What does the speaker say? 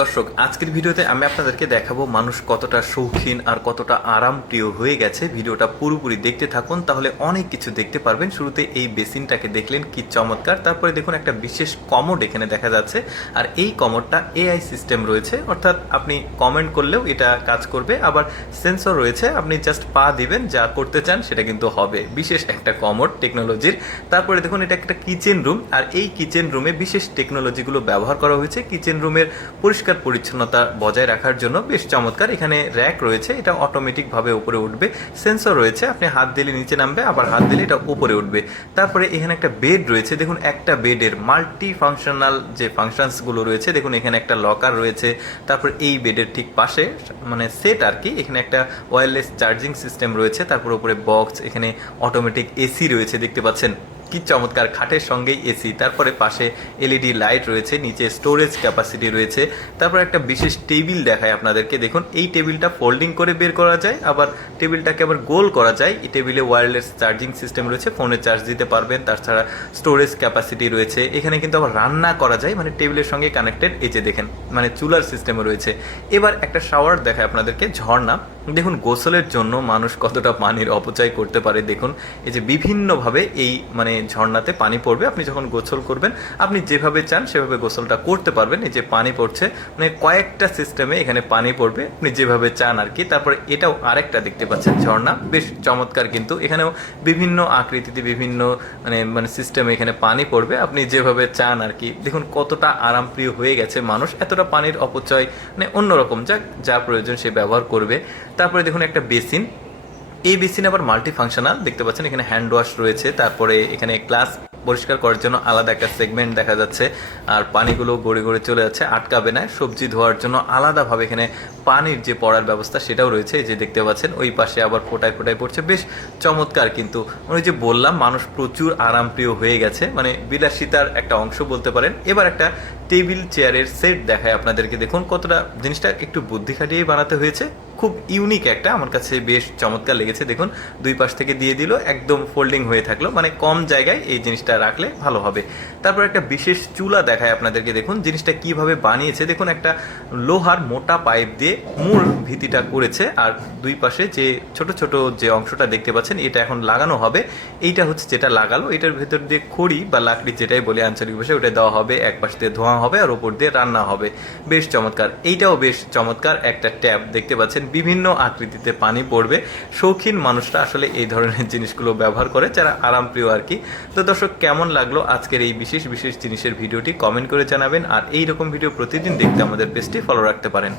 দর্শক, আজকের ভিডিওতে আমি আপনাদেরকে দেখাবো মানুষ কতটা শৌখিন আর কতটা আরাম প্রিয় হয়ে গেছে। ভিডিওটা পুরোপুরি দেখতে থাকুন, তাহলে অনেক কিছু দেখতে পারবেন। শুরুতে এই বেসিনটাকে দেখলেন, কি চমৎকার। তারপরে দেখুন একটা বিশেষ কমোড এখানে দেখা যাচ্ছে। আর এই কমোডটা এআই সিস্টেম রয়েছে, অর্থাৎ আপনি কমেন্ট করলেও এটা কাজ করবে। আবার সেন্সর রয়েছে, আপনি জাস্ট পা দিবেন, যা করতে চান সেটা কিন্তু হবে। বিশেষ একটা কমোড টেকনোলজির। তারপরে দেখুন, এটা একটা কিচেন রুম। আর এই কিচেন রুমে বিশেষ টেকনোলজিগুলো ব্যবহার করা হয়েছে। কিচেন রুমের পরিষ্কার পরিচ্ছন্নতা বজায় রাখার জন্য বেশ চমৎকার। এখানে র্যাক রয়েছে, এটা অটোমেটিক ভাবে উপরে উঠবে। সেন্সর রয়েছে, আপনি হাত দিলে নিচে নামবে, আবার হাত দিলে এটা উপরে উঠবে। তারপরে এখানে একটা বেড রয়েছে, দেখুন একটা বেডের মাল্টি ফাংশনাল যে ফাংশনসগুলো রয়েছে, দেখুন এখানে একটা লকার রয়েছে, তারপর এই বেডের ঠিক পাশে মানে সেট আর কি, এখানে একটা ওয়্যারলেস চার্জিং সিস্টেম রয়েছে, তারপর উপরে বক্স এখানে অটোমেটিক এসি রয়েছে, দেখতে পাচ্ছেন। কি চমৎকার খাটের সঙ্গেই এসি, তারপরে পাশে এলইডি লাইট রয়েছে, নিচে স্টোরেজ ক্যাপাসিটি রয়েছে। তারপর একটা বিশেষ টেবিল দেখায় আপনাদেরকে। দেখুন, এই টেবিলটা ফোল্ডিং করে বের করা যায়, আবার টেবিলটাকে আবার গোল করা যায়। এই টেবিলে ওয়্যারলেস চার্জিং সিস্টেম রয়েছে ফোনে চার্জ দিতে পারবেন তাছাড়া স্টোরেজ ক্যাপাসিটি রয়েছে। এখানে কিন্তু আবার রান্না করা যায় মানে টেবিলের সঙ্গে কানেক্টেড এই যে দেখেন মানে চুলার সিস্টেমও রয়েছে। এবার একটা শাওয়ার দেখায় আপনাদেরকে, ঝর্ণা। দেখুন, গোসলের জন্য মানুষ কতটা পানির অপচয় করতে পারে, দেখুন। এই যে বিভিন্নভাবে এই মানে ঝর্ণাতে পানি পড়বে। আপনি যখন গোসল করবেন, আপনি যেভাবে চান সেভাবে গোসলটা করতে পারবেন। এই যে পানি পড়ছে মানে কয়েকটা সিস্টেমে এখানে পানি পড়বে, আপনি যেভাবে চান আর কি। তারপরে এটাও আরেকটা দেখতে পাচ্ছেন, ঝর্ণা। বেশ চমৎকার কিন্তু। এখানেও বিভিন্ন আকৃতিতে বিভিন্ন মানে মানে সিস্টেমে এখানে পানি পড়বে। আপনি যেভাবে চান আর কি। দেখুন, কতটা আরামপ্রিয় হয়ে গেছে মানুষ। এতটা পানির অপচয় মানে অন্যরকম যা যা প্রয়োজন সে ব্যবহার করবে। তারপরে দেখুন একটা বেসিন। এই বেসিন আবার মাল্টি ফাংশনাল দেখতে পাচ্ছেন এখানে হ্যান্ড ওয়াশ রয়েছে। তারপরে এখানে গ্লাস পরিষ্কার করার জন্য আলাদা একটা সেগমেন্ট দেখা যাচ্ছে। আর পানিগুলো গড়ে গড়ে চলে যাচ্ছে, আটকাবে না। সবজি ধোয়ার জন্য আলাদাভাবে এখানে পানির যে পড়ার ব্যবস্থা সেটাও রয়েছে। যে দেখতে পাচ্ছেন, ওই পাশে আবার ফোটায় ফোটায় পড়ছে। বেশ চমৎকার কিন্তু। ওই যে বললাম, মানুষ প্রচুর আরামপ্রিয় হয়ে গেছে। মানে বিলাসিতার একটা অংশ বলতে পারেন। এবার একটা টেবিল চেয়ারের সেট দেখায় আপনাদেরকে। দেখুন কতটা জিনিসটা একটু বুদ্ধি খাটিয়ে বানাতে হয়েছে। খুব ইউনিক একটা, আমার কাছে বেশ চমৎকার লেগেছে। দেখুন, দুই পাশ থেকে দিয়ে দিল, একদম ফোল্ডিং হয়ে থাকল। মানে কম জায়গায় এই জিনিসটা রাখলে ভালো হবে। তারপর একটা বিশেষ চুলা দেখায় আপনাদেরকে। দেখুন, জিনিসটা কীভাবে বানিয়েছে। দেখুন, একটা লোহার মোটা পাইপ দিয়ে মূল ভিতিটা করেছে। আর দুই পাশে যে ছোট ছোট যে অংশটা দেখতে পাচ্ছেন, এটা এখন লাগানো হবে। এইটা হচ্ছে যেটা লাগালো। এটার ভেতর দিয়ে খড়ি বা লাকড়ি যেটাই বলে আঞ্চলিক ভাষায়, ওটা দেওয়া হবে। এক পাশ দিয়ে ধোঁয়া হবে আর ওপর দিয়ে রান্না হবে। বেশ চমৎকার। এইটাও বেশ চমৎকার একটা ট্যাব। দেখতে পাচ্ছেন, বিভিন্ন আকৃতিতে পানি পড়বে। শৌখিন মানুষরা আসলে এই ধরনের জিনিসগুলো ব্যবহার করে, যারা আরামপ্রিয় আর কি। তো দর্শক, কেমন লাগল আজকের এই বিশেষ বিশেষ জিনিসের ভিডিওটি? কমেন্ট করে জানাবেন। আর এই রকম ভিডিও প্রতিদিন দেখতে আমাদের পেজটি ফলো রাখতে পারেন।